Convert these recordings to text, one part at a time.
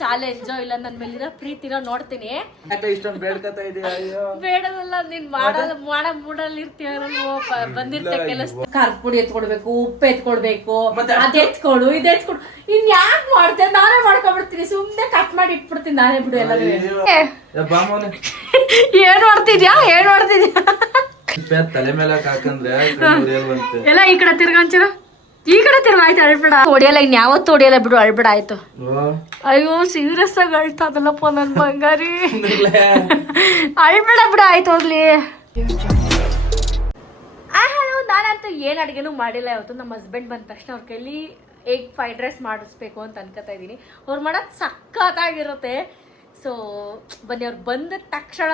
Challenge ಇಲ್ಲ ನನ್ನ ಮೇಲಿರೋ ಪ್ರೀತಿನ ನೋಡ್ತೀನಿ. ಇಷ್ಟೊಂದು ಬೇಡ್ಕತಾ ಇದೀಯ? ಬೇಡದಲ್ಲ, ನೀನ್ ಮಾಡೋ ಮೂಡಲ್ಲಿ ಇರ್ತೀಯ. ಬಂದಿರ್ತ ಕೆಲಸ ಖಾರದ ಪುಡಿ ಎತ್ಕೊಡ್ಬೇಕು, ಉಪ್ಪು ಎತ್ಕೊಡ್ಬೇಕು, ಅದ್ ಎತ್ಕೊಡು ಇದ್ ಎತ್ಕೊಡು. ಇನ್ ಯಾಕೆ ಮಾಡ್ತೇನೆ? ನಾನೇ ಮಾಡ್ಕೊಬಿಡ್ತೀನಿ, ಸುಮ್ನೆ ಕಟ್ ಮಾಡಿ ಇಟ್ಬಿಡ್ತೀನಿ ನಾನೇ. ಬಿಡು ಎಲ್ಲ. ಏನ್ ಮಾಡ್ತಿದ್ಯಾ ತಲೆ ಮೇಲೆ ಹಾಕಂದ್ರೆ ಎಲ್ಲ ಈ ಕಡೆ ತಿರ್ಗಂಚರ, ಈ ಕಡೆ ತಿರ್ಗ. ಆಯ್ತು, ಅಳ್ಬೇಡ. ಹೊಡಿಯಲ್ಲ, ಇನ್ ಯಾವತ್ತು ಹೊಡಿಯಲ್ಲ ಬಿಡು, ಅಳ್ಬೇಡ ಆಯ್ತು. ಅಯ್ಯೋ ಸೀರಿಯಸ್ ಆಗಿ ಅಳ್ತಾದಲ್ಲಪ್ಪ ನನ್ ಬಂಗಾರಿ. ಅಳ್ಬೇಡ ಬಿಡು, ಆಯ್ತು ಹೋಗ್ಲಿ. ಹಲೋ, ನಾನಂತೂ ಏನ್ ಅಡಿಗೆನೂ ಮಾಡಿಲ್ಲ ಇವತ್ತು. ನಮ್ಮ ಹಸ್ಬೆಂಡ್ ಬಂದ ತಕ್ಷಣ ಅವ್ರ ಕೈಲಿ ಎಗ್ ಫ್ರೈಡ್ ರೈಸ್ ಮಾಡಿಸ್ಬೇಕು ಅಂತ ಅನ್ಕೋತಾ ಇದೀನಿ. ಅವ್ರು ಮಾಡೋದು ಸಖತ್ತಾಗಿರುತ್ತೆ. ಸೊ ಬನ್ನಿ, ಅವ್ರು ಬಂದ ತಕ್ಷಣ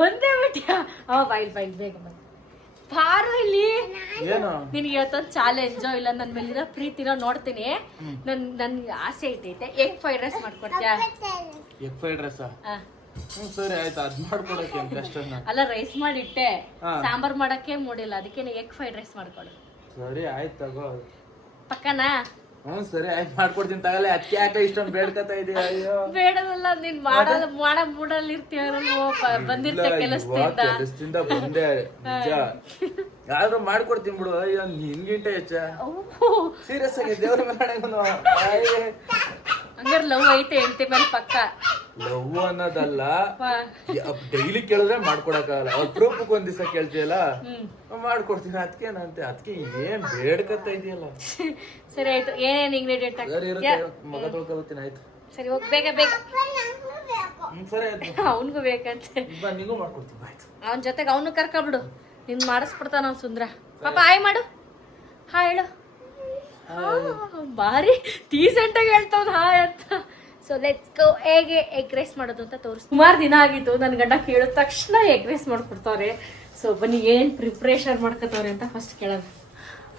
ಬಂದೇ ಬಿಟ್ಟಿಯಾ? ಬೈಲ್ ಬೇಗ ಬನ್ನಿ. ಬಾರು ಇಲ್ಲಿ. ನಿನ್ಗೆ ಇವತ್ತೊಂದು ಚಾಲೆಂಜ್ ಇಲ್ಲ ನನ್ನ ಮೇಲಿರೋ ಪ್ರೀತಿನ ನೋಡ್ತೀನಿ. ನನ್ಗೆ ಆಸೆ ಇಟ್ಟೈತೆ, ಎಗ್ ಫ್ರೈಡ್ ರೈಸ್ ಮಾಡ್ಕೊಡ್ತೀಯಾ? ಎಗ್ ಫ್ರೈಡ್ ರೈಸ್ ಸರಿ ಆಯ್ತು, ಅದ್ ಮಾಡ್ಕೊಡಕ್ಕೆ ಕಷ್ಟನ. ಅಲ್ಲ, ರೈಸ್ ಮಾಡಿಟ್ಟೆ, ಸಾಂಬಾರ್ ಮಾಡಕ್ಕೆ ಮೂಡಿಲ್ಲ, ಅದಕ್ಕೆ ಎಗ್ ಫ್ರೈಡ್ ರೈಸ್ ಮಾಡ್ಕೊಡು. ಸರಿ ಆಯ್ತು, ತಗೋ. ಪಕ್ಕನಾ? ಸರಿ ಆಯ್ತು, ಮಾಡ್ಕೊಡ್ತೀನಿ ತಗಲೆ. ಅದಕ್ಕೆ ಯಾಕೆ ಇಷ್ಟೊಂದು ಬೇಡ್ಕತಾ ಇದೀಯ? ಬೇಡದಲ್ಲ, ನೀನ್ ಮಾಡೋ ಮೂಡಲ್ಲಿ ಇರ್ತೀಯ. ಬಂದಿರ್ತ ಕೆಲಸದಿಂದ ಬಂದೆ ನಿಜ. ಯಾರು ಮಾಡ್ಕೊಡ್ತೀನಿ ಬಿಡು. ಅಯ್ಯೋ ನಿನ್ಗಿಂತ ಹೆಚ್ಚ ಸೀರಿಯಸ್ ಆಗಿ ದೇವ್ರ ಮೇಲೆ ಹಂಗಾರೆ ಲವ್ ಐತೆ ಹೆಂಡತಿ ಮೇಲೆ ಪಕ್ಕ. ಲವ್ ಅನ್ನೋದಲ್ಲ, ಡೈಲಿ ಕೇಳಿದ್ರೆ ಮಾಡ್ಕೊಡಕ್ಕಾಗಲ್ಲ. ಅಪ್ರೂಪಕ್ಕೆ ಒಂದ್ ದಿವಸ ಕೇಳ್ತೀಯಲ್ಲ, ಮಾಡ್ಕೊಡ್ತೀನಿ. ಅದಕ್ಕೇನಂತೆ, ಅದಕ್ಕೆ ಏನ್ ಬೇಡ್ಕತ್ತ ಇದೆಯಲ್ಲ. ಸರಿ ಆಯ್ತು, ಏನೇನ್ ಇಂಗ್ರೀಡಿಯಂಟ್ ಮಗ ತೊಳ್ಕೊಬತ್ತೀನಿ. ಆಯ್ತು ಸರಿ, ಹೋಗಿ ಬೇಗ. ಸರಿ ಆಯ್ತು, ಅವನ್ಗೂ ಬೇಕಂತೆ. ನಿಂಗೂ ಮಾಡ್ಕೊಡ್ತೀನಿ. ಆಯ್ತು, ಅವನ ಜೊತೆಗೆ ಅವನು ಕರ್ಕೊಬಿಡು, ನಿನ್ ಮಾಡಿಸ್ಬಿಡ್ತಾನ ಅವ್ನು ಸುಂದ್ರ. ಪಾಪ ಹಾಯ್ ಮಾಡು. ಹಾಯ್ ಹೇಳು. ಬಾರಿ ಡೀಸೆಂಟ್ ಆಗಿ ಹೇಳ್ತಾವ್ ಹಾಯ್ ಅಂತ. So let's go. ಹೇಗೆ ಎಗ್ ರೈಸ್ ಮಾಡೋದು ಅಂತ ತೋರಿಸ್. ಸುಮಾರು ದಿನ ಆಗಿತ್ತು, ನನ್ನ ಗಂಡ ಕೇಳಿದ ತಕ್ಷಣ ಎಗ್ ರೈಸ್ ಮಾಡ್ಕೊಡ್ತಾವ್ರೆ. ಸೊ ಬನ್ನಿ, ಏನ್ ಪ್ರಿಪ್ರೇಷನ್ ಮಾಡ್ಕೊತವ್ರೆ ಅಂತ ಫಸ್ಟ್ ಕೇಳೋಣ.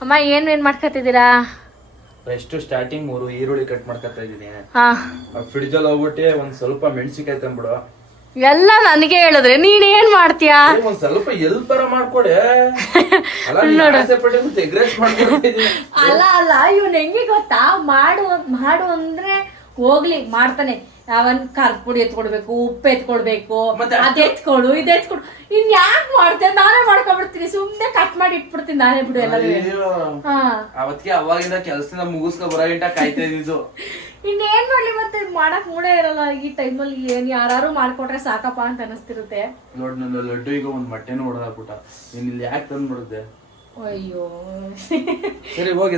ಅಮ್ಮ, ಏನ್ ಮಾಡ್ಕೊತಿದ್ದೀರಾ? ಫಸ್ಟ್ ಸ್ಟಾರ್ಟಿಂಗ್ 3 ಈರುಳ್ಳಿ ಕಟ್ ಮಾಡ್ಕೊತಾ ಇದೀನಿ. ಫ್ರಿಡ್ಜ್ ಅಲ್ಲಿ ಹೋಗ್ಬಿಟ್ಟೆ ಒಂದ್ ಸ್ವಲ್ಪ ಮೆಣಸಿಕಾಯಿ ತಂದ್ಬಿಡು. ಎಲ್ಲ ನನಗೆ ಹೇಳಿದ್ರೆ ನೀನ್ ಏನ್ ಮಾಡ್ತೀಯಾ? ಒಂದ್ ಸ್ವಲ್ಪ ಎಲ್ಪ್ ಬರ ಮಾಡ್ಕೊಡೆ. ಅಲ್ಲ, ಇವ್ನ ಹೆಂಗೆ ಗೊತ್ತಾ, ಮಾಡು ಅಂದ್ರೆ ಹೋಗ್ಲಿ ಮಾಡ್ತಾನೆ. ಅವನ್ ಖಾರದ ಪುಡಿ ಎತ್ಕೊಡ್ಬೇಕು, ಉಪ್ಪು ಎತ್ಕೊಡ್ಬೇಕು, ಅದ್ ಎತ್ಕೊಡು ಇದ್ ಎತ್ಕೊಡು. ಇನ್ ಯಾಕೆ ಮಾಡ್ತೇನೆ? ನಾನೇ ಮಾಡ್ಕೊಬಿಡ್ತೀನಿ, ಸುಮ್ನೆ ಕಟ್ ಮಾಡಿ ಇಟ್ಬಿಡ್ತೀನಿ ನಾನೇ. ಬಿಡು ಎಲ್ಲ. ಅವತ್ತಿಗೆ ಅವಾಗಿಂದ ಕೆಲಸದಿಂದ ಮುಗಿಸ್ಕೊ ಬರೋ ಗಂಟ ಕಾಯ್ತಾ ಇದ್ದು. ಇನ್ನೇನ್ ಮಾಡ್ಲಿ, ಮತ್ತೆ ಮಾಡಕ್ ಮೂಡೇ ಇರಲ್ಲ ಈ ಟೈಮಲ್ಲಿ. ಏನ್ ಯಾರು ಮಾಡ್ಕೊಟ್ರೆ ಸಾಕಪ್ಪ ಅಂತ ಅನಿಸ್ತಿರುತ್ತೆ. ನೋಡ್, ನನ್ನ ಲಡ್ಡು ಈಗ ಒಂದ್ ಮೊಟ್ಟೆನೂ ಹೊಡೆದಾಕ್ಬಿಟ್ಟ. ನೀನ್ ಇಲ್ಲಿ ಯಾಕೆ ತಂದ್ಬಿಡುತ್ತೆ? ಅಯ್ಯೋ ಸರಿ, ಹೋಗಿ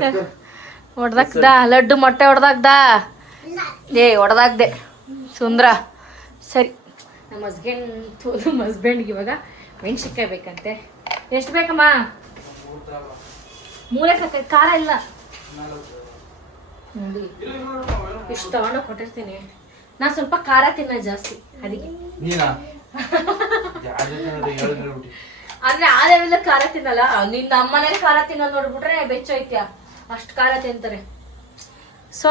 ಹೊಡೆದಾಕ್ದ ಲಡ್ಡು, ಮೊಟ್ಟೆ ಹೊಡೆದಾಕ್ದ. ಹೊಡೆದಾಕ್ದೆ ಸುಂದ್ರ. ಸರಿ, ನಮ್ಮ ಹಸ್ಬೆಂಡ್ಗೆ ಇವಾಗ ಮೆಣಸಿನ್ಕಾಯಿ ಬೇಕಂತೆ. ಎಷ್ಟು ಬೇಕಮ್ಮ? 3 ಸಾಕ, ಖಾರ ಇಲ್ಲ ನೋಡಿ. ಇಷ್ಟು ತಗೊಂಡು ಕೊಟ್ಟಿರ್ತೀನಿ. ನಾ ಸ್ವಲ್ಪ ಖಾರ ತಿನ್ನ ಜಾಸ್ತಿ, ಅದಕ್ಕೆ. ಅಂದ್ರೆ ಆದೆಲ್ಲ ಖಾರ ತಿನ್ನಲ್ಲ. ನಿನ್ನ ಅಮ್ಮನೇಲಿ ಖಾರ ತಿನ್ನೋದು ನೋಡ್ಬಿಟ್ರೆ ಬೆಚ್ಚೋಯ್ತ್ಯಾ, ಅಷ್ಟು ಖಾರ ತಿಂತಾರೆ. ಸೊ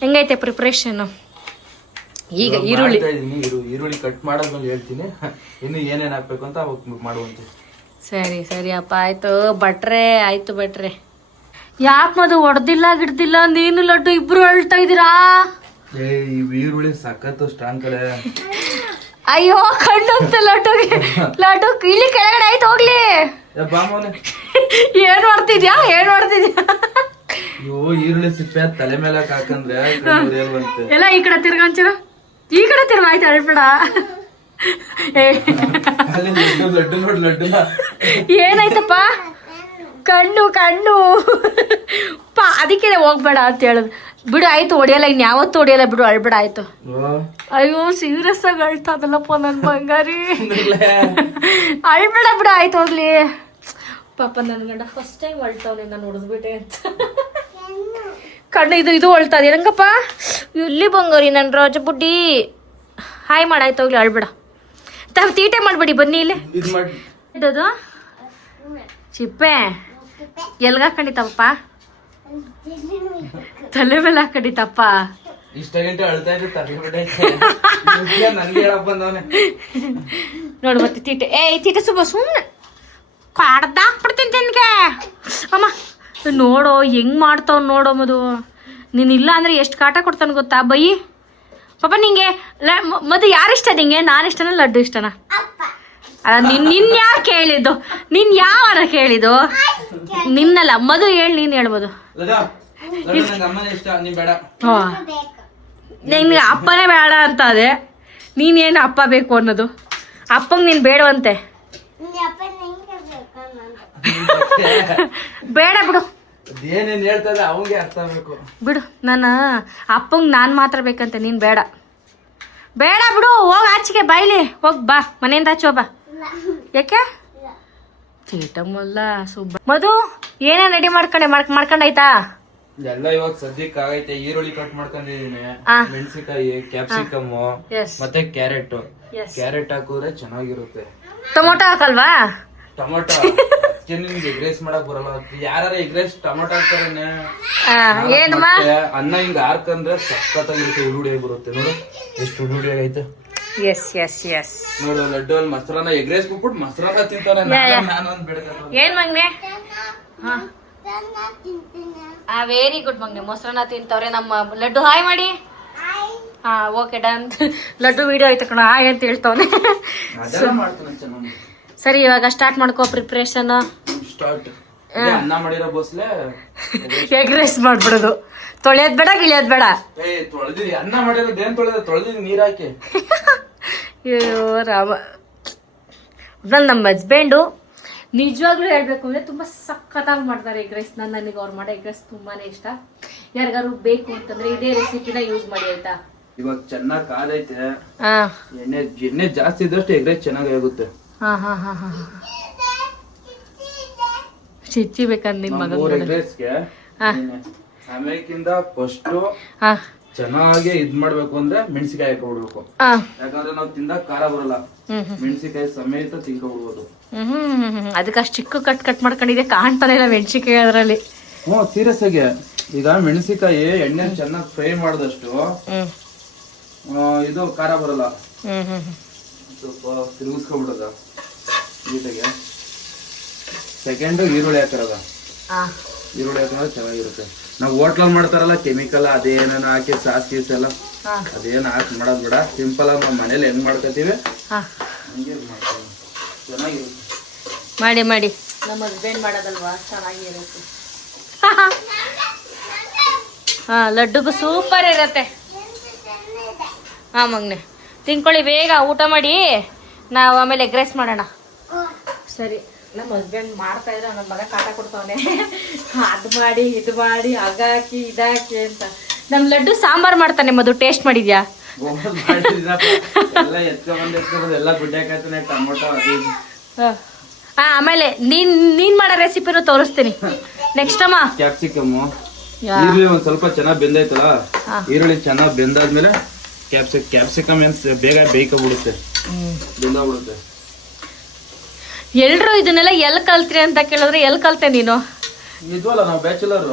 ಹೆಂಗೈತೆ ಪ್ರಿಪ್ರೇಷನ್? ಈಗ ಈರುಳ್ಳಿ ಕಟ್ ಮಾಡೋದ್ಮೇಲೆ ಹೇಳ್ತೀನಿ ಇನ್ನು ಏನೇನ್ ಹಾಕ್ಬೇಕು ಅಂತ ಮಾಡುವಂತ. ಸರಿ ಅಪ್ಪ, ಆಯ್ತು ಭಟ್ರೆ. ಯಾಕೆ ಮದು ಹೊಡೆದಿಲ್ಲ ಗಿಡ್ದಿಲ್ಲ? ನೀನು ಲಡ್ಡು ಇಬ್ರು ಅಳ್ತಾ ಇದೀರಾ? ಈರುಳ್ಳಿ ಸಖತ್ತು ಸ್ಟ್ರಾಂಗ್ ಕಡೆ. ಅಯ್ಯೋ ಕಣ್ಣಂತ ಲಡ್ಡು ಇಲ್ಲಿ ಕೆಳಗಡೆ ಆಯ್ತು, ಹೋಗ್ಲಿ. ಏನ್ ಮಾಡ್ತಿದ್ಯಾ? ಅಯ್ಯೋ ಈರುಳ್ಳಿ ಸಿಪ್ಪೆ ತಲೆ ಮೇಲೆ ಹಾಕಂದ್ರೆ ಎಲ್ಲ ಈ ಕಡೆ ತಿರ್ಗಂಚರ, ಈ ಕಡೆ ತಿರ್ಗ. ಆಯ್ತು, ಅಳ್ಬೇಡ. ಏನಾಯ್ತಪ್ಪ? ಕಣ್ಣು ಅದಕ್ಕೆ ಹೋಗ್ಬೇಡ ಅಂತ ಹೇಳುದು. ಬಿಡು, ಆಯ್ತು, ಹೊಡಿಯಲ್ಲ, ಇನ್ ಯಾವತ್ತು ಹೊಡಿಯಲ್ಲ ಬಿಡು, ಅಳ್ಬೇಡ ಆಯ್ತು. ಅಯ್ಯೋ ಸೀರಿಯಸ್ ಆಗಿ ಅಳ್ತಾದಲ್ಲಪ್ಪ ನನ್ ಬಂಗಾರಿ. ಅಳ್ಬೇಡ ಬಿಡು, ಆಯ್ತು ಹೋಗ್ಲಿ. ಪಾಪ ನನ್ ಗಂಡ ಫಸ್ಟ್ ಟೈಮ್ ಅಳ್ತಾವ್ನೆ, ನಾನು ಹೊಡೆದ್ಬಿಟ್ಟೆ ಅಂತ. ಕಣ್ಣು ಇದು ಹೊಳ್ತಾದೆ ರಂಗಪ್ಪ. ಇಲ್ಲಿ ಬಂಗಾರಿ ನನ್ ರಾಜ ಬುಡ್ಡಿ. ಹಾಯ್ ಮಾಡಾಯ್ತು, ಹೋಗ್ಲಿ, ಅಳ್ಬೇಡ. ತೀಟೆ ಮಾಡ್ಬೇಡಿ, ಬನ್ನಿ ಇಲ್ಲಿ. ಇದ್ದದು ಚಿಪ್ಪೆ ಎಲ್ಗ ಹಾಕೊಂಡಿತ್ತಪ್ಪ? ತಲೆ ಮೇಲೆ ಹಾಕೊಂಡಿತ್ತಪ್ಪ. ಇಷ್ಟ ಗಂಟೆ ಅಳ್ತಾ ನೋಡು ಮತ್ತೆ ತೀಟೆ. ತೀಟೆ ಸುಮ್ಮನೆ ಕಾಡ್ದಾಕ್ಬಿಡ್ತೀನಿ ನಿನ್ಗೆ. ಅಮ್ಮ ನೋಡೋ ಹೆಂಗ್ ಮಾಡ್ತಾವ್ ನೋಡೋ ಮದು. ನೀನು ಇಲ್ಲ ಅಂದರೆ ಎಷ್ಟು ಕಾಟ ಕೊಡ್ತಾನೆ ಗೊತ್ತಾ ಬೈ ಪಾಪ ನಿಂಗೆ ಮದು ಯಾರು ಇಷ್ಟ ನಿಂಗೆ ನಾನು ಇಷ್ಟನಾ ಲಡ್ಡು ಇಷ್ಟನಾ ಅಲ್ಲ ನಿನ್ನ ಯಾರು ಕೇಳಿದ್ದು ನಿನ್ ಯಾವಾರ ಕೇಳಿದ್ದು ನಿನ್ನಲ್ಲ ಮದು ಹೇಳಿ ನೀನು ಹೇಳ್ಬೋದು ನಿನ್ಗೆ ಅಪ್ಪನೇ ಬೇಡ ಅಂತ ಅದೇ ನೀನೇನು ಅಪ್ಪ ಬೇಕು ಅನ್ನೋದು ಅಪ್ಪಂಗೆ ನೀನು ಬೇಡವಂತೆ ಬೇಡ ಬಿಡು ಏನೇನ್ ಹೇಳ್ತದೆ ಅವಂಗೆ ಅರ್ಥ ಆಗ್ಬೇಕು ಬಿಡು ನಾನು ಅಪ್ಪಂಗೆ ನಾನು ಮಾತ್ರ ಬೇಕಂತೆ ನೀನು ಬೇಡ ಬೇಡ ಬಿಡು ಹೋಗಿ ಆಚೆಗೆ ಬಾಯ್ಲಿ ಹೋಗಿ ಬಾ ಮನೆಯಿಂದ ಆಚೆ ಬಾ ಯಾಕೆ ಚೀಟಮ್ಮಲ್ಲ ಸುಬ್ಬ ಮಧು ಏನೇ ರೆಡಿ ಮಾಡ್ಕೊಂಡಾಯ್ತಾ ಎಲ್ಲ ಇವಾಗ ಸದ್ಯಕ್ಕೆ ಆಗೈತೆ ಈರುಳ್ಳಿ ಕಟ್ ಮಾಡ್ಕೊಂಡಿದೀನಿ ಮೆಣಸಿನಕಾಯಿ ಕ್ಯಾಪ್ಸಿಕಮ್ ಮತ್ತೆ ಕ್ಯಾರೆಟ್ ಹಾಕಿದ್ರೆ ಚೆನ್ನಾಗಿರುತ್ತೆ ಟೊಮೊಟೊ ಹಾಕಲ್ವಾ ಟೊಮೊಟೊ ನಿಮ್ಗೆ ಎಗ್ ರೈಸ್ ಮಾಡಕ್ ಬರಲ್ಲ ಯಾರ ಎಗ್ ರೈಸ್ ಟೊಮೊಟೊ ಹಾಕ್ತಾರೇನೆ ಅನ್ನ ಹಿಂಗ ಹಾರ್ಕಂದ್ರೆ ಸಖತ್ತಾಗಿರುತ್ತೆ ಉರುಡಿ ಬರುತ್ತೆ ನೋಡು ಎಷ್ಟು ಉರುಡಿ ಆಗೈತೆ ಎಸ್ ಎಸ್ ಎಸ್ ನೋಡು ಲಡ್ಡು ಅಲ್ಲಿ ಮೊಸರನ್ನ ಎಗ್ ರೈಸ್ ಬಿಟ್ಬಿಟ್ಟು ಮೊಸರನ್ನ ತಿಂತಾನೆ ನಾನೊಂದ್ ಬೆಳಗ್ಗೆ ಏನ್ ಮಗ್ನೆ ವೆರಿ ಗುಡ್ ಮಗ್ನೆ ಮೊಸರನ್ನ ತಿಂತವ್ರೆ ನಮ್ಮ ಲಡ್ಡು ಹಾಯ್ ಮಾಡಿ ಹಾ ಓಕೆ ಡನ್ ಲಡ್ಡು ವಿಡಿಯೋ ಐತೆ ಕಣ ಹಾಯ್ ಅಂತ ಹೇಳ್ತವನೆ ಸರಿ ಇವಾಗ ಸ್ಟಾರ್ಟ್ ಮಾಡ್ಕೋ ಪ್ರಿಪ್ರೇಷನ್ ಸ್ಟಾರ್ಟ್ ಅನ್ನ ಮಾಡಿರೋ ಬೋಸ್ಲೆ ಎಗ್ ರೈಸ್ ಮಾಡ್ಬಿಡೋದು ತೊಳೆಯೋದ್ ಬೇಡ ಗಿಳಿಯೋದ್ ಬೇಡ ತೊಳೆದಿ ಅನ್ನ ಮಾಡಿರೋದು ಏನ್ ತೊಳೆದಿದ್ ನೀರ್ ಹಾಕಿ ಅಯ್ಯೋ ರಾಮ ನಮ್ಮ ಹಸ್ಬೆಂಡು ನಿಜವಾಗ್ಲೂ ಹೇಳ್ಬೇಕು ಅಂದ್ರೆ ತುಂಬಾ ಸಖತ್ತಾಗಿ ಮಾಡ್ತಾರೆ ಎಗ್ ರೈಸ್ ನನಗೆ ಅವ್ರು ಮಾಡೋ ಎಗ್ ರೈಸ್ ತುಂಬಾನೇ ಇಷ್ಟ ಯಾರಿಗಾರು ಬೇಕು ಅಂತಂದ್ರೆ ಇದೇ ರೆಸಿಪಿನ ಯೂಸ್ ಮಾಡಿ ಆಯ್ತಾ ಇವಾಗ ಚೆನ್ನಾಗಿ ಕಾದೈತೆ ಎಣ್ಣೆ ಜಾಸ್ತಿ ಇದ್ದಷ್ಟು ಎಗ್ ರೈಸ್ ಚೆನ್ನಾಗಿ ಆಗುತ್ತೆ ಚಿಚ್ಚಿ ಬೇಕಂದ್ ನಿನ್ ಮಗ ಆಮೇಲಿಂದ ಫಸ್ಟ್ ಚೆನ್ನಾಗಿ ಇದ್ ಮಾಡ್ಬೇಕು ಅಂದ್ರೆ ಮೆಣಸಿಕಾಯಿ ಹಾಕೊಬಿಡ್ಬೇಕು ಯಾಕಂದ್ರೆ ನಾವು ತಿಂದಾಗ ಖಾರ ಬರಲ್ಲ ಮೆಣಸಿಕಾಯಿ ಸಮೇತ ತಿನ್ಕೊಬಿಡ್ಬೋದು ಅದಕ್ಕೆ ಅಷ್ಟು ಚಿಕ್ಕ ಕಟ್ ಮಾಡ್ಕೊಂಡಿದೆ ಕಾಣ್ತಾನೆ ಇಲ್ಲ ಮೆಣಸಿಕಾಯಿ ಅದರಲ್ಲಿ ಸೀರಿಯಸ್ ಆಗಿ ಈಗ ಮೆಣಸಿಕಾಯಿ ಎಣ್ಣೆ ಚೆನ್ನಾಗಿ ಫ್ರೈ ಮಾಡಿದಷ್ಟು ಇದು ಖಾರ ಬರಲ್ಲ ಸ್ವಲ್ಪ ತಿರುಗಿಸ್ಕೊಬಿಡೋದ ನೀಟಾಗಿ ಸೆಕೆಂಡ್ ಈರುಳ್ಳಿ ಹಾಕಿರೋದ ಈರುಳ್ಳಿ ಹಾಕಿದ್ರೆ ಚೆನ್ನಾಗಿರುತ್ತೆ ನಾವು ಹೋಟ್ಲಲ್ಲಿ ಮಾಡ್ತಾರಲ್ಲ ಕೆಮಿಕಲ್ ಅದೇನ ಹಾಕಿ ಸಾಸ್ ಗೀಸ್ ಎಲ್ಲ ಅದೇನು ಹಾಕಿ ಮಾಡೋದ್ ಬೇಡ ಸಿಂಪಲ್ ಆಗಿ ನಾವು ಮನೇಲಿ ಹೆಂಗ್ ಮಾಡ್ಕೋತೀವಿ ಹಂಗೆ ಮಾಡ್ತೀವಿ ಚೆನ್ನಾಗಿರುತ್ತೆ ಮಾಡಿ ನಮ್ಮ ಹಸ್ಬೆಂಡ್ ಮಾಡೋದಲ್ವಾ ಚೆನ್ನಾಗಿರುತ್ತೆ ಲಡ್ಡು ಸೂಪರ್ ಇರತ್ತೆ ಮಗ್ನೆ ತಿನ್ಕೊಳ್ಳಿ ಬೇಗ ಊಟ ಮಾಡಿ ನಾವು ಆಮೇಲೆ ಎಗ್ ರೈಸ್ ಮಾಡೋಣ ಸರಿ ನಮ್ಮ ಹಸ್ಬೆಂಡ್ ಮಾಡ್ತಾ ಇದ್ರೆ ನನ್ನ ಮಗ ಕಾಟ ಕೊಡ್ತಾವನೆ ಅದು ಮಾಡಿ ಇದು ಮಾಡಿ ಅಗಾಕಿ ಇದಾಕಿ ಅಂತ ನಮ್ಮ ಲಡ್ಡು ಸಾಂಬಾರ್ ಮಾಡ್ತಾನೆ ಮದು ಟೇಸ್ಟ್ ಮಾಡಿದ್ಯಾ ಆಮೇಲೆ ನೀನ್ ಮಾಡೋ ರೆಸಿಪಿನೂ ತೋರಿಸ್ತೀನಿ ನೆಕ್ಸ್ಟ್ ಅಮ್ಮ ಕ್ಯಾಪ್ಸಿಕಮ್ ಈರುಳ್ಳಿ ಒಂದ್ ಸ್ವಲ್ಪ ಚೆನ್ನಾಗಿ ಬೆಂದೈತಲ್ಲ ಈರುಳ್ಳಿ ಚೆನ್ನಾಗಿ ಬೆಂದಾದ್ಮೇಲೆ ಕ್ಯಾಪ್ಸಿಕಮ್ ಏನ್ ಬೇಗ ಬೇಯ್ಕೊಬಿಡುತ್ತೆ ಬೆಂದೋಗ್ಬಿಡುತ್ತೆ ಎಲ್ರು ಇದನ್ನೆಲ್ಲ ಎಲ್ ಕಲ್ತ್ರಿ ಅಂತ ಕೇಳಿದ್ರೆ ಎಲ್ ಕಲ್ತೆ ನೀನು ಇದ್ವಲ್ಲ ನಾವು ಬ್ಯಾಚುಲರ್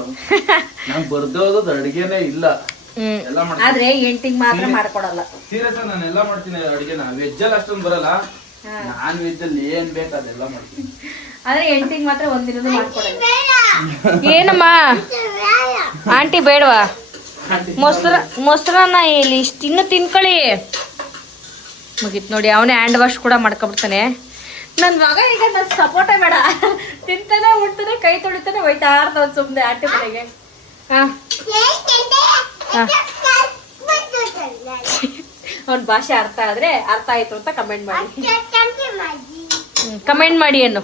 ನಂಗೆ ಬರ್ದೋದು ಅಡಿಗೆನೇ ಇಲ್ಲ ಆದ್ರೆ ಎಂಟಿಂಗ್ ಮಾತ್ರ ಮಾಡ್ಕೊಡಲ್ಲ ಸೀರಿಯಸ್ ನಾನು ಎಲ್ಲ ಮಾಡ್ತೀನಿ ಅಡಿಗೆನ ವೆಜ್ ಅಲ್ಲಿ ಅಷ್ಟೊಂದು ಬರಲ್ಲ ನಾನ್ ವೆಜ್ ಅಲ್ಲಿ ಏನ್ ಬೇಕು ಅದೆಲ್ಲ ಮಾಡ್ತೀನಿ ಆದ್ರೆ ಎಂಟಿಂಗ್ ಮಾತ್ರ ಒಂದಿನೂ ಮಾಡ್ಕೊಡಲ್ಲ ಏನಮ್ಮ ಆಂಟಿ ಬೇಡವಾ ಮೊಸರನ್ನ ಇಲ್ಲಿ ಇಷ್ಟು ಇನ್ನು ತಿನ್ಕೊಳ್ಳಿ ಮುಗೀತು ನೋಡಿ ಅವನೇ ಹ್ಯಾಂಡ್ ವಾಶ್ ಕೂಡ ಮಾಡ್ಕೊಬಿಡ್ತಾನೆ ನನ್ನ ಮಗ ಈಗ ನನ್ನ ಸಪೋರ್ಟೇ ಬೇಡ ತಿಂತಾನೆ ಉಡ್ತಾನೆ ಕೈ ತೊಳಿತಾನೆ ಹೋಯ್ತಾ ಇರ್ತಾವ ಸುಮ್ಮನೆ ಆಂಟಿ ಮನೆಗೆ ಅವನ ಭಾಷೆ ಅರ್ಥ ಆಯ್ತು ಅಂತ ಕಮೆಂಟ್ ಮಾಡಿ ಏನು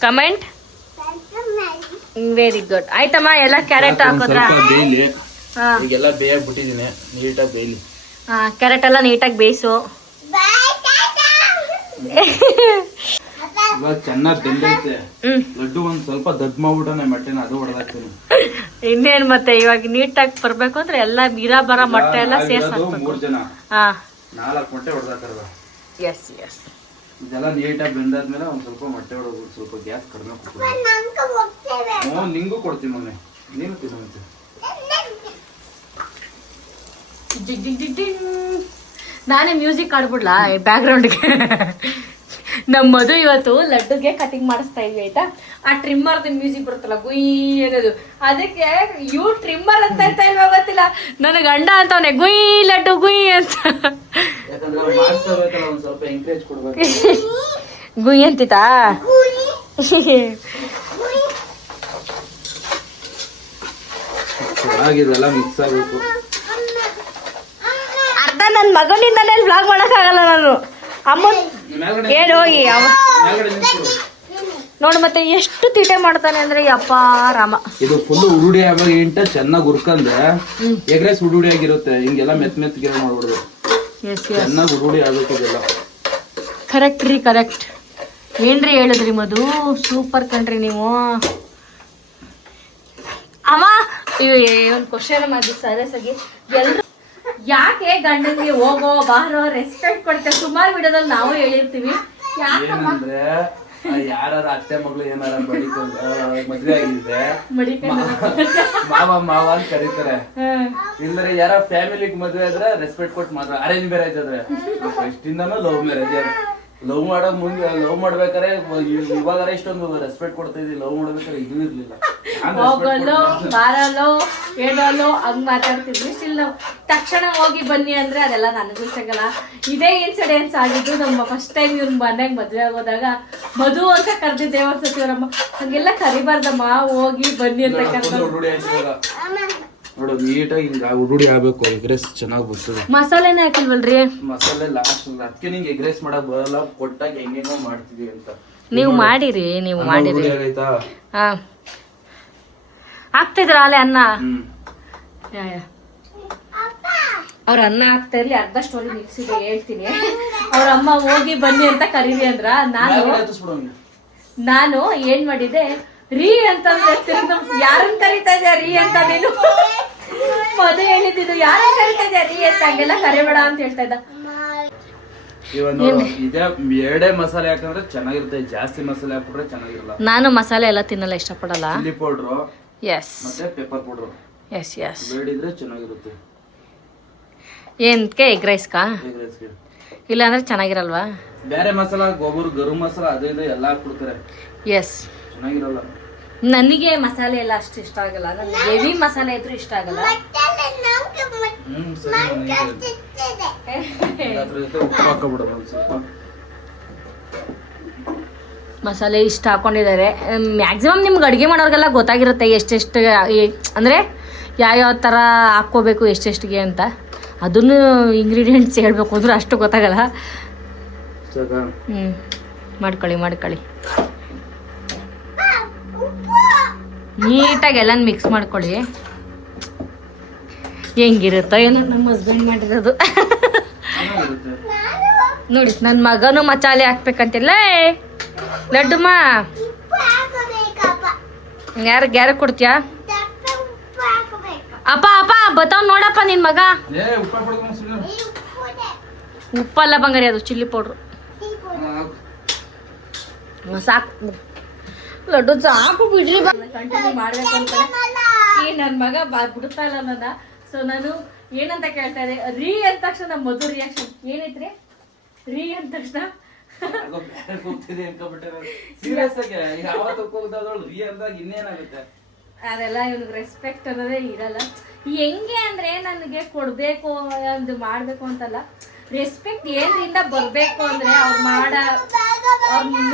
ಕಮೆಂಟ್ ವೆರಿ ಗುಡ್ ಆಯ್ತಮ್ಮ ಎಲ್ಲ ಕ್ಯಾರೆಟ್ ಹಾಕೋದ್ರ ಈಗೆಲ್ಲ ಬೇಯ್ಬಿಟ್ಟಿದ್ದೀನಿ ನೀಟಾಗಿ ಬೇಯ್ಲಿ ಕ್ಯಾರೆಟ್ ಎಲ್ಲ ನೀಟಾಗಿ ಬೇಯಿಸು ಇವಾಗ ಚೆನ್ನಾಗಿ ಬೆಂದೈತೆ ಲಡ್ಡು ಒಂದ್ ಸ್ವಲ್ಪ ದಡ್ ಮಾಡ್ಬಿಟ್ಟನೆ ಮೊಟ್ಟೆನ ಅದು ಹೊಡೆದಾಕ್ತೀನಿ ಇನ್ನೇನ್ ಮತ್ತೆ ಇವಾಗ ನೀಟಾಗಿ ಬರ್ಬೇಕು ಅಂದ್ರೆ ಎಲ್ಲ ಮೀರಾ ಬರ ಮೊಟ್ಟೆ ಎಲ್ಲ ಸೇರ್ಸಾಕ್ಬೇಕು 3 ಜನ 4 ಮೊಟ್ಟೆ ಹೊಡೆದಾಕರದ ಎಸ್ ಇದೆಲ್ಲ ನೀಟಾಗಿ ಬೆಂದಾದ್ಮೇಲೆ ಒಂದ್ ಸ್ವಲ್ಪ ಮೊಟ್ಟೆ ಹೊಡೆದು ಸ್ವಲ್ಪ ಗ್ಯಾಸ್ ಕಡಿಮೆ ಕೊಡ್ತೀನಿ ನಿಂಗೂ ಕೊಡ್ತೀನಿ ಮೊನ್ನೆ ನೀನು ತಿನ್ನಂತೆ ನಾನೇ ಮ್ಯೂಸಿಕ್ ಆಡ್ಬಿಡ್ಲಾ ಬ್ಯಾಕ್ ಗ್ರೌಂಡ್ಗೆ ನಮ್ಮ ಮಧು ಇವತ್ತು ಲಡ್ಡುಗೆ ಕಟಿಂಗ್ ಮಾಡಿಸ್ತಾ ಇದ್ವಿ ಆಯ್ತಾ. ಆ ಟ್ರಿಮ್ಮರ್ದು ಮ್ಯೂಸಿಕ್ ಬರುತ್ತಲ್ಲ ಗುಯ್ ಅನ್ನೋದು, ಅದಕ್ಕೆ ಇವ್ ಟ್ರಿಮ್ಮರ್ ಅಂತ ಹೇಳ್ತಾ ಇಲ್ವಾ ಗೊತ್ತಿಲ್ಲ, ನನ್ನ ಗಂಡ ಅಂತವನೆ ಗುಯ್ ಲಡ್ಡು ಗುಯ್ ಅಂತ ಗುಯ್ ಅಂತಿತಾ. ಚೆನ್ನಾಗಿದೆಲ್ಲ ಮಿಕ್ಸ್ ಆಗಬೇಕು. ಅರ್ಧ ನನ್ನ ಮಗನಿಂದಲೇ ವ್ಲಾಗ್ ಮಾಡಕ್ಕಾಗಲ್ಲ ನಾನು. ಅಮ್ಮ ಹೇಳಿ ಹೋಗಿ ನೋಡು ಮತ್ತೆ ಎಷ್ಟು ತೀಟೆ ಮಾಡ್ತಾನೆ ಅಂದ್ರೆ ಯಪ್ಪ ರಾಮ. ಇದು ಫುಲ್ ಉರುಡಿ ಆಗ ಇಂಟ ಚೆನ್ನಾಗಿ ಹುರ್ಕಂದ್ರೆ ಎಗ್ರೆಸ್ ಉರುಡಿ ಆಗಿರುತ್ತೆ. ಹಿಂಗೆಲ್ಲ ಮೆತ್ತಗೆ ಮಾಡ್ಬಿಡ್ದು, ಚೆನ್ನಾಗಿ ಉರುಡಿ ಆಗ್ಬೇಕು ಇದೆಲ್ಲ. ಕರೆಕ್ಟ್ ರೀ, ಕರೆಕ್ಟ್. ಏನ್ರಿ ಹೇಳಿದ್ರಿ ಮಧು, ಸೂಪರ್ ಕಣ್ರಿ ನೀವು. ಅಮ್ಮ ಒಂದು ಕ್ವಶನ್ ಮಾಡಿ ಸೀರಿಯಸ್ ಆಗಿ, ಎಲ್ರು ಯಾಕೆ ಗಂಡನ್ಗೆ ಹೋಗೋ ಬಾರೋ ರೆಸ್ಪೆಕ್ಟ್ ಕೊಡ್ತೇವೆ? ಸುಮಾರು ವಿಡಿಯೋದಲ್ಲಿ ನಾವು ಹೇಳಿರ್ತೀವಿ. ಏನಂದ್ರೆ ಯಾರ ಅತ್ತೆ ಮಗಳು ಏನಾರ ಮದ್ವೆ ಆಗಿದ್ರೆ ಮಾವ ಅಂತ ಕರೀತಾರೆ. ಇಲ್ಲದ್ರೆ ಯಾರ ಫ್ಯಾಮಿಲಿಗ್ ಮದ್ವೆ ಆದ್ರೆ ರೆಸ್ಪೆಕ್ಟ್ ಕೊಟ್ಟು ಮಾತ್ರ. ಅರೇಂಜ್ ಮ್ಯಾರೇಜ್ ಆದ್ರೆ ಫಸ್ಟಿಂದಾನು ಲವ್ ಮ್ಯಾರೇಜ್. ಲವ್ ಮಾಡೋ ಮುಂದೆ ಲವ್ ಮಾಡ್ಬೇಕಾರೆ ಇವಾಗ ಇಷ್ಟೊಂದು ರೆಸ್ಪೆಕ್ಟ್ ಕೊಡ್ತಾ ಇದೀವಿ, ಲವ್ ಮಾಡ್ಬೇಕಾರೆ ಇದು ಇರ್ಲಿಲ್ಲ. ಹೋಗಲು ಬಾರಲು ಹೇಳಲು ಹಂಗ್ ಮಾತಾಡ್ತಿದ್ವಿ. ಸ್ಟಿಲ್ ನಾವು ತಕ್ಷಣ ಹೋಗಿ ಬನ್ನಿ ಅಂದ್ರೆ ಅದೆಲ್ಲ ನನಗೂ ಸಿಗಲ್ಲ. ಇದೇ ಇನ್ಸಿಡೆನ್ಸ್ ಆಗಿದ್ದು ನಮ್ಮ ಫಸ್ಟ್ ಟೈಮ್ ಇವ್ರ ಮನೆಗೆ ಮದ್ವೆ ಆಗೋದಾಗ ಮಧು ಅಂತ ಕರ್ದಿದ್ದೆ ಒಂದ್ಸತಿ ಅವರಮ್ಮ. ಹಂಗೆಲ್ಲ ಕರಿಬಾರ್ದಮ್ಮ, ಹೋಗಿ ಬನ್ನಿ ಅಂತ ಕರ್ದ. ನೋಡು ನೀಟಾಗಿ ಹಿಂಗ ಉರುಡಿ ಆಗ್ಬೇಕು. ಎಗ್ರೆಸ್ ಚೆನ್ನಾಗಿ ಬರ್ತದೆ. ಮಸಾಲೆನೇ ಹಾಕಿಲ್ವಲ್ರಿ? ಮಸಾಲೆ ಲಾಸ್ಟ್. ಅದಕ್ಕೆ ನಿಂಗೆ ಎಗ್ರೆಸ್ ಮಾಡಕ್ ಬರಲ್ಲ, ಕೊಟ್ಟಾಗ ಹೆಂಗೇನೋ ಮಾಡ್ತಿದೀವಿ ಅಂತ. ನೀವು ಮಾಡಿರಿ, ನೀವು ಮಾಡಿರಿ. ಹಾ ಆಗ್ತಿದ್ರ ಅಲ್ಲೇ ಅನ್ನ. ಅವ್ರ ಅನ್ನ ಆಗ್ತಾ ಇರ್ಲಿ, ಅರ್ಧ ಸ್ಟೋರಿ ಮಿಕ್ಸಿಗೆ ಹೇಳ್ತೀನಿ. ಅವ್ರ ಅಮ್ಮ ಹೋಗಿ ಬನ್ನಿ ಅಂತ ಕರೀರಿ ಅಂದ್ರ ನಾನು ಏನ್ ಮಾಡಿದೆ, ರೀ ಅಂತಂದ್ರೆ ಯಾರನ್ನ ಕರಿತಾ ಇದ್ಯಾ ರೀ ಅಂತ. ನೀನು ಮದುವೆ ಹೇಳಿದ್ದು ಯಾರನ್ನ ಕರಿತಾ ಇದ್ಯಾ ರೀ ಅಂತ, ಹಂಗೆಲ್ಲ ಕರಿಬೇಡ ಅಂತ ಹೇಳ್ತಾ ಇದ್ದ. ಇದೇ ಎರಡೇ ಮಸಾಲೆ ಹಾಕಂದ್ರೆ ಚೆನ್ನಾಗಿರುತ್ತೆ, ಜಾಸ್ತಿ ಮಸಾಲೆ ಹಾಕಿದ್ರೆ ಚೆನ್ನಾಗಿರಲ್ಲ. ನಾನು ಮಸಾಲೆ ಎಲ್ಲ ತಿನ್ನಲ್ಲ, ಇಷ್ಟಪಡಲ್ಲ. ಚಿಲ್ಲಿ ಪೌಡ್ರು ಎಸ್ ಮತ್ತೆ ಪೆಪ್ಪರ್ ಪೌಡ್ರು ಎಸ್ ಎಸ್ ಬೇಡಿದ್ರೆ ಚೆನ್ನಾಗಿರುತ್ತೆ. ಏನಕ್ಕೆ ಎಗ್ ರೈಸ್ಕಾ? ಇಲ್ಲ ಅಂದ್ರೆ ಚೆನ್ನಾಗಿರಲ್ವಾ? ಬೇರೆ ಮಸಾಲ ಗೋಬರ್ ಗರಂ ಮಸಾಲ ಅದು ಇದು ಎಲ್ಲ ಹಾಕ್ಬಿಡ್ತಾರೆ. ಎಸ್ ಚೆನ್ನಾಗಿರಲ್ಲ. ನನಗೆ ಮಸಾಲೆ ಎಲ್ಲ ಅಷ್ಟು ಇಷ್ಟ ಆಗಲ್ಲ. ನನಗೆ ಹೆವಿ ಮಸಾಲೆ ಇದ್ರೂ ಇಷ್ಟ ಆಗಲ್ಲ. ಮಸಾಲೆ ಇಷ್ಟ ಹಾಕೊಂಡಿದ್ದಾರೆ. ಮ್ಯಾಕ್ಸಿಮಮ್ ನಿಮ್ಗೆ ಅಡುಗೆ ಮಾಡೋರಿಗೆಲ್ಲ ಗೊತ್ತಾಗಿರುತ್ತೆ ಎಷ್ಟೆಷ್ಟು ಅಂದರೆ ಯಾವ್ಯಾವ ಥರ ಹಾಕ್ಕೋಬೇಕು ಎಷ್ಟೆಷ್ಟಿಗೆ ಅಂತ. ಅದನ್ನು ಇಂಗ್ರೀಡಿಯೆಂಟ್ಸ್ ಹೇಳ್ಬೇಕು ಅಂದ್ರೆ ಅಷ್ಟು ಗೊತ್ತಾಗಲ್ಲ. ಮಾಡ್ಕೊಳ್ಳಿ ಮಾಡ್ಕೊಳ್ಳಿ, ನೀಟಾಗಿ ಎಲ್ಲ ಮಿಕ್ಸ್ ಮಾಡ್ಕೊಳ್ಳಿ. ಹೆಂಗಿರುತ್ತೋ ಏನೋ ನಮ್ಮ ಹಸ್ಬೆಂಡ್ ಮಾಡಿರೋದು. ನೋಡಿ ನನ್ನ ಮಗನೂ ಮಸಾಲೆ ಹಾಕ್ಬೇಕಂತಿಲ್ಲ. ಲಡ್ಡುಮ್ಮ ಯಾರು ಕೊಡ್ತೀಯಾ? ಅಪ್ಪ ಅಪ್ಪ ಬತ್ತಾವ್ ನೋಡಪ್ಪ ನಿನ್ ಮಗ. ಉಪ್ಪಲ್ಲ ಬಂಗಾರಿ, ಅದು ಚಿಲ್ಲಿ ಪೌಡ್ರು. ಸಾಕು ಲಡ್ಡು, ಸಾಕು ಬಿಡ್ರಿ. ಕಂಟಿನ್ಯೂ ಮಾಡ್ಬೇಕು ಅಂತಾನೆ ಈ ನನ್ನ ಮಗ ಬಿಡ್ತಾ ಇಲ್ಲ ನನ್ನ. ಸೊ ನಾನು ಏನಂತ ಕೇಳ್ತಾ ಇದ್ದೆ, ರೀ ಅಂದ ತಕ್ಷಣ ನಮ್ಮ ಮಧು ರಿಯಾಕ್ಷನ್ ಏನೈತ್ರಿ? ರೀ ಅಂದ ತಕ್ಷಣ ಅದೆಲ್ಲ ಇವ್ನಿಗೆ ರೆಸ್ಪೆಕ್ಟ್ ಅನ್ನೋದೇ ಇರಲ್ಲ. ಹೆಂಗೆ ಅಂದ್ರೆ ನನಗೆ ಕೊಡ್ಬೇಕು ಒಂದು ಮಾಡ್ಬೇಕು ಅಂತಲ್ಲ, ರೆಸ್ಪೆಕ್ಟ್ ಏನ್ರಿಂದ ಬರ್ಬೇಕು ಅಂದ್ರೆ ಅವ್ರು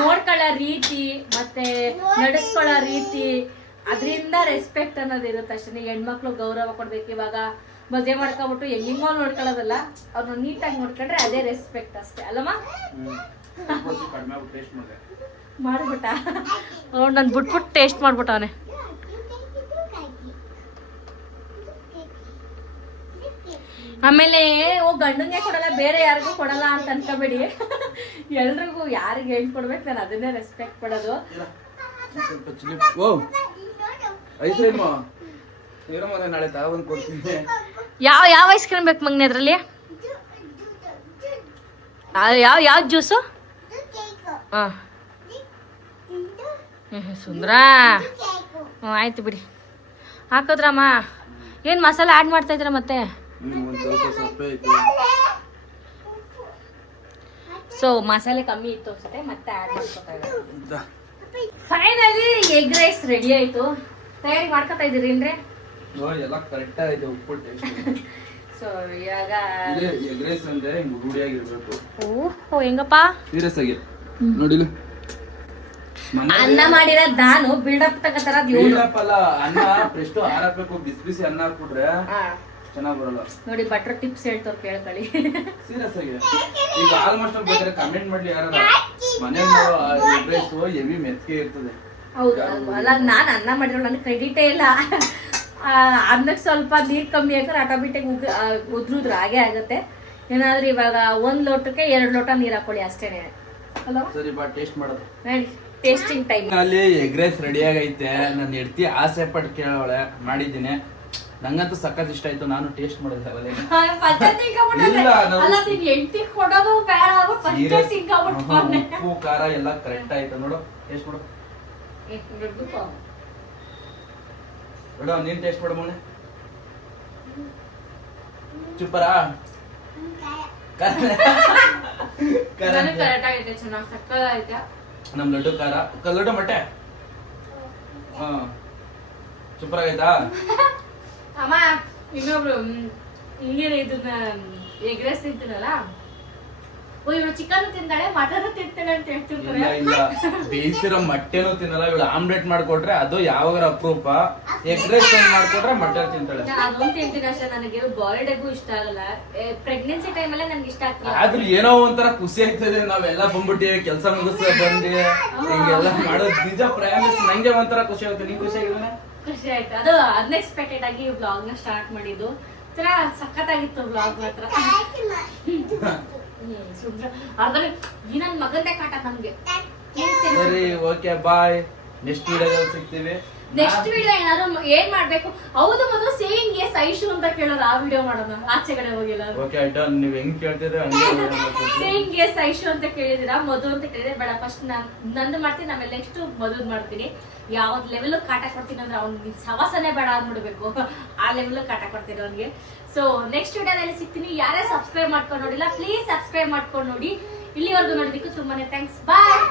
ನೋಡ್ಕೊಳ್ಳೋ ರೀತಿ ಮತ್ತೆ ನಡೆಸ್ಕೊಳ್ಳೋ ರೀತಿ, ಅದರಿಂದ ರೆಸ್ಪೆಕ್ಟ್ ಅನ್ನೋದು ಇರುತ್ತೆ ಅಷ್ಟೇ. ಹೆಣ್ಮಕ್ಳು ಗೌರವ ಕೊಡ್ಬೇಕು. ಇವಾಗ ಮದುವೆ ಮಾಡ್ಕೊಬಿಟ್ಟು ಹೆಂಗಿಂಗೋ ನೋಡ್ಕೊಳ್ಳೋದಲ್ಲ, ಅವ್ರನ್ನ ನೀಟಾಗಿ ನೋಡ್ಕೊಂಡ್ರೆ ಅದೇ ರೆಸ್ಪೆಕ್ಟ್ ಅಷ್ಟೇ ಅಲ್ಲಮ್ಮ? ಮಾಡ್ಬಿಟ್ಟ ಅವ್ನು ನಾನು ಬಿಟ್ಬಿಟ್ಟು ಟೇಸ್ಟ್ ಮಾಡ್ಬಿಟ್ಟವನೆ. ಆಮೇಲೆ ಗಂಡಂಗೆ ಕೊಡಲ್ಲ, ಬೇರೆ ಯಾರಿಗೂ ಕೊಡಲ್ಲ ಅಂತ ಅನ್ಕೋಬೇಡಿ. ಎಲ್ರಿಗೂ ಯಾರಿಗೆ ಹೇಳ್ಕೊಡ್ಬೇಕು, ನಾನು ಅದನ್ನೇ ರೆಸ್ಪೆಕ್ಟ್ ಕೊಡೋದು. ಯಾವ ಐಸ್ ಕ್ರೀಮ್ ಬೇಕು ಮಗ್ನೆ ಅದ್ರಲ್ಲಿ? ಯಾವ ಜ್ಯೂಸು? ಹಾಂ ಸುಂದ್ರ. ಹ್ಞೂ ಆಯ್ತು ಬಿಡಿ. ಹಾಕಿದ್ರಮ್ಮ ಏನು ಮಸಾಲೆ ಆ್ಯಡ್ ಮಾಡ್ತಾ ಇದ್ದೀರಾ ಮತ್ತೆ? ಸೊ ಮಸಾಲೆ ಕಮ್ಮಿ ಇತ್ತು ಅನ್ಸುತ್ತೆ, ಮತ್ತೆ ಆ್ಯಡ್ ಮಾಡ್ಕೊತಾ ಇದ್ದಾರೆ. ಫೈನಲಿ ಎಗ್ ರೈಸ್ ರೆಡಿ ಆಯ್ತು. ತಯಾರಿ ಮಾಡ್ಕೊತಾ ಇದೀರಿ ಅಂದ್ರೆ ಎಲ್ಲ ಕರೆಕ್ಟ್ ಆಗಿದೆ, ಉಪ್ಪು ಟೇಸ್ಟ್. ಸೊ ಇವಾಗ ಎಗ್ ರೈಸ್ ಅಂದ್ರೆ ಹಿಂಗ್ ರೂಢಿಯಾಗಿರ್ಬೇಕು. ಓಹೋ ಹೆಂಗಪ್ಪ ಸೀರಿಯಸ್ ಆಗಿ ನೋಡಿಲ್ಲ, ಅನ್ನ ಮಾಡಿರೋದ್ ನಾನು ಬಿಲ್ಡಪ್ ತಗೋತಾರ ಅಲ್ಲ, ಅನ್ನ ಫ್ರೆಶ್ ಹಾರಾಕ್ಬೇಕು, ಬಿಸಿ ಬಿಸಿ ಅನ್ನ ಹಾಕ್ಬಿಟ್ರೆ ಚೆನ್ನಾಗ್ ಬರಲ್ಲ. ನೋಡಿ ಭಟ್ರ ಟಿಪ್ಸ್ ಹೇಳ್ತವ್ರು ಕೇಳ್ಕೊಳ್ಳಿ. ಸೀರಿಯಸ್ ಆಗಿ ಈಗ ಆಲ್ಮೋಸ್ಟ್ ಬೇಕಾದ್ರೆ ಕಮೆಂಟ್ ಮಾಡ್ಲಿ ಯಾರು, ಮನೇಲಿ ಮಾಡೋ ಎಗ್ ರೈಸ್ ಹೆವಿ ಮೆತ್ಗೆ ಇರ್ತದೆ. ಹೌದು ಅಲ್ಲ, ನಾನ್ ಅನ್ನ ಮಾಡಿರೋ ನನ್ ಕ್ರೆಡಿಟೇ ಇಲ್ಲ. ಅನ್ನಕ್ಕೆ ಸ್ವಲ್ಪ ನೀರ್ ಕಮ್ಮಿ ಹಾಕಿದ್ರೆ ಆಟೋಮೆಟಿಕ್ ಉದ್ರುದ್ರ ಹಾಗೆ ಆಗುತ್ತೆ. ಏನಾದ್ರೂ ಇವಾಗ 1 ಲೋಟಕ್ಕೆ 2 ಲೋಟ ನೀರ್ ಹಾಕೊಳ್ಳಿ ಅಷ್ಟೇನೆ. ಹಲೋ ಸರಿ ಬಾ ಟೇಸ್ಟ್ ಮಾಡೋದು. ನೋಡಿ ಟೇಸ್ಟಿಂಗ್ ಟೈಮ್. ಅಲ್ಲಿ ಎಗ್ ರೈಸ್ ರೆಡಿ ಆಗೈತೆ. ನನ್ನ ಹೆಂಡತಿ ಆಸೆ ಪಟ್ಟು ಕೇಳೋಳೆ, ಮಾಡಿದ್ದೀನಿ. ನಂಗಂತೂ ಸಖತ್ ಇಷ್ಟ ಆಯ್ತು. ನಾನು ಟೇಸ್ಟ್ ಮಾಡಿದೆ ಉಪ್ಪು ಖಾರ ಎಲ್ಲ ಕರೆಕ್ಟ್ ಆಯ್ತು. ನೋಡು ಟೇಸ್ಟ್ ಮಾಡು, ನೋಡು ನೀನ್ ಟೇಸ್ಟ್ ಮಾಡು ಮೊನ್ನೆ. ಸೂಪರಾ? ನಮ್ ಲಡ್ಡು ಖಾರ, ಲಡ್ಡು ಮೊಟ್ಟೆ ಸೂಪರ್ ಆಗೈತಾ? ಅಮ್ಮ ಇನ್ನೊಬ್ರು ಹಿಂಗೇನೆ ಇದನ್ನ ಎಗ್ ರೈಸ್ ತಿಂತೀನಲ್ಲ, ಇವಳು ಚಿಕನ್ ತಿಂತಾಳೆ, ಮಟನ್ ತಿಂತಾಳೆ ಅಂತ ಹೇಳ್ತಿರ್ತಾರೆ. ಇಲ್ಲ ಬೇಯಿಸಿರೋ ಮೊಟ್ಟೆನೂ ತಿನ್ನಲ್ಲ ಇವಳು. ಆಮ್ಲೆಟ್ ಮಾಡ್ಕೊಟ್ರೆ ಅದು ಯಾವಾಗ ಅಪರೂಪ, ಎಗ್ ರೈಸ್ ಮಾಡ್ಕೊಟ್ರೆ ಮೊಟ್ಟೆ ತಿಂತಾಳೆ. ಅದೊಂದು ತಿಂತೀನಿ ಅಷ್ಟೇ. ನನಗೆ ಬಾಯ್ಲ್ಡ್ ಎಗ್ ಇಷ್ಟ ಆಗಲ್ಲ. ಪ್ರೆಗ್ನೆನ್ಸಿ ಟೈಮಲ್ಲೇ ನನ್ಗೆ ಇಷ್ಟ ಆಗ್ತದೆ. ಆದ್ರೂ ಏನೋ ಒಂಥರ ಖುಷಿ ಆಗ್ತದೆ. ನಾವೆಲ್ಲ ಬಂದ್ಬಿಟ್ಟಿವಿ, ಕೆಲಸ ಮುಗಿಸ್ ಬಂದಿ ಹಿಂಗೆಲ್ಲ ಮಾಡೋದು ನಿಜ ಪ್ರಯಾಣಿಸ್. ನಂಗೆ ಒಂಥರ ಖುಷಿ ಆಗುತ್ತೆ. ನಿಂಗೆ ಖುಷಿ ಆಗಿದ್ದಾನೆ? ಖುಷಿ ಆಯ್ತು. ಅದು ಅನ್ಎಕ್ಸ್ಪೆಕ್ಟೆಡ್ ಆಗಿ ಬ್ಲಾಗ್ ನ ಸ್ಟಾರ್ಟ್ ಮಾಡಿದ್ದು. ಸಖತ್ತಾಗಿತ್ತು ಬ್ಲಾಗ್ ಮಾತ್ರ. ಈ ನನ್ ಮಗಂದೇ ಕಾಟ ನಮ್ಗೆ. ಸರಿ ಓಕೆ ಬಾಯ್. ನೆಕ್ಸ್ಟ್ ವಿಡಿಯೋದಲ್ಲಿ ಸಿಗ್ತೀವಿ. ನೆಕ್ಸ್ಟ್ ವಿಡಿಯೋ ಏನಾದ್ರು ಏನ್ ಮಾಡ್ಬೇಕು? ಹೌದು ಮೊದಲು ಸೇಯಿಂಗ್ ಎಸ್ ಐಶು ಅಂತ ಕೇಳೋರು, ಆ ವಿಡಿಯೋ ಮಾಡೋಣ. ಆಚೆ ಕಡೆ ಹೋಗಿಲ್ಲ. Okay done. ನೀವ್ ಹೆಂಗ್ ಕೇಳ್ತಿದ್ರೆ ಹಂಗೆ ಸೇಯಿಂಗ್ ಎಸ್ ಐಶು ಅಂತ ಕೇಳಿದಿರಾ, ಮಧು ಅಂತ ಕೇಳಿದ್ರೆ ಬೇಡ. ಫಸ್ಟ್ ನಂದು ಮಾಡ್ತೀನಿ, ಆಮೇಲೆ ನೆಕ್ಸ್ಟ್ ಮಧುದ್ ಮಾಡ್ತೀನಿ. ಯಾವ್ದು ಲೆವೆಲ್ ಕಾಟ ಕೊಡ್ತೀನಿ ಅಂದ್ರೆ ಅವ್ನಿಗೆ ಸವಾಸನೆ ಬೇಡ ಅಂದ್ಬಿಡ್ಬೇಕು. ಆ ಲೆವೆಲ್ ಕಾಟ ಕೊಡ್ತೀನಿ ಅವ್ನಿಗೆ. ಸೊ ನೆಕ್ಸ್ಟ್ ವಿಡಿಯೋದಲ್ಲಿ ಸಿಗ್ತೀನಿ. ಯಾರೇ ಸಬ್ಸ್ಕ್ರೈಬ್ ಮಾಡ್ಕೊಂಡು ನೋಡಿಲ್ಲ ಪ್ಲೀಸ್ ಸಬ್ಸ್ಕ್ರೈಬ್ ಮಾಡ್ಕೊಂಡು ನೋಡಿ. ಇಲ್ಲಿವರೆಗೂ ನೋಡಿದಕ್ಕೂ ತುಂಬಾನೇ ಥ್ಯಾಂಕ್ಸ್. ಬಾಯ್.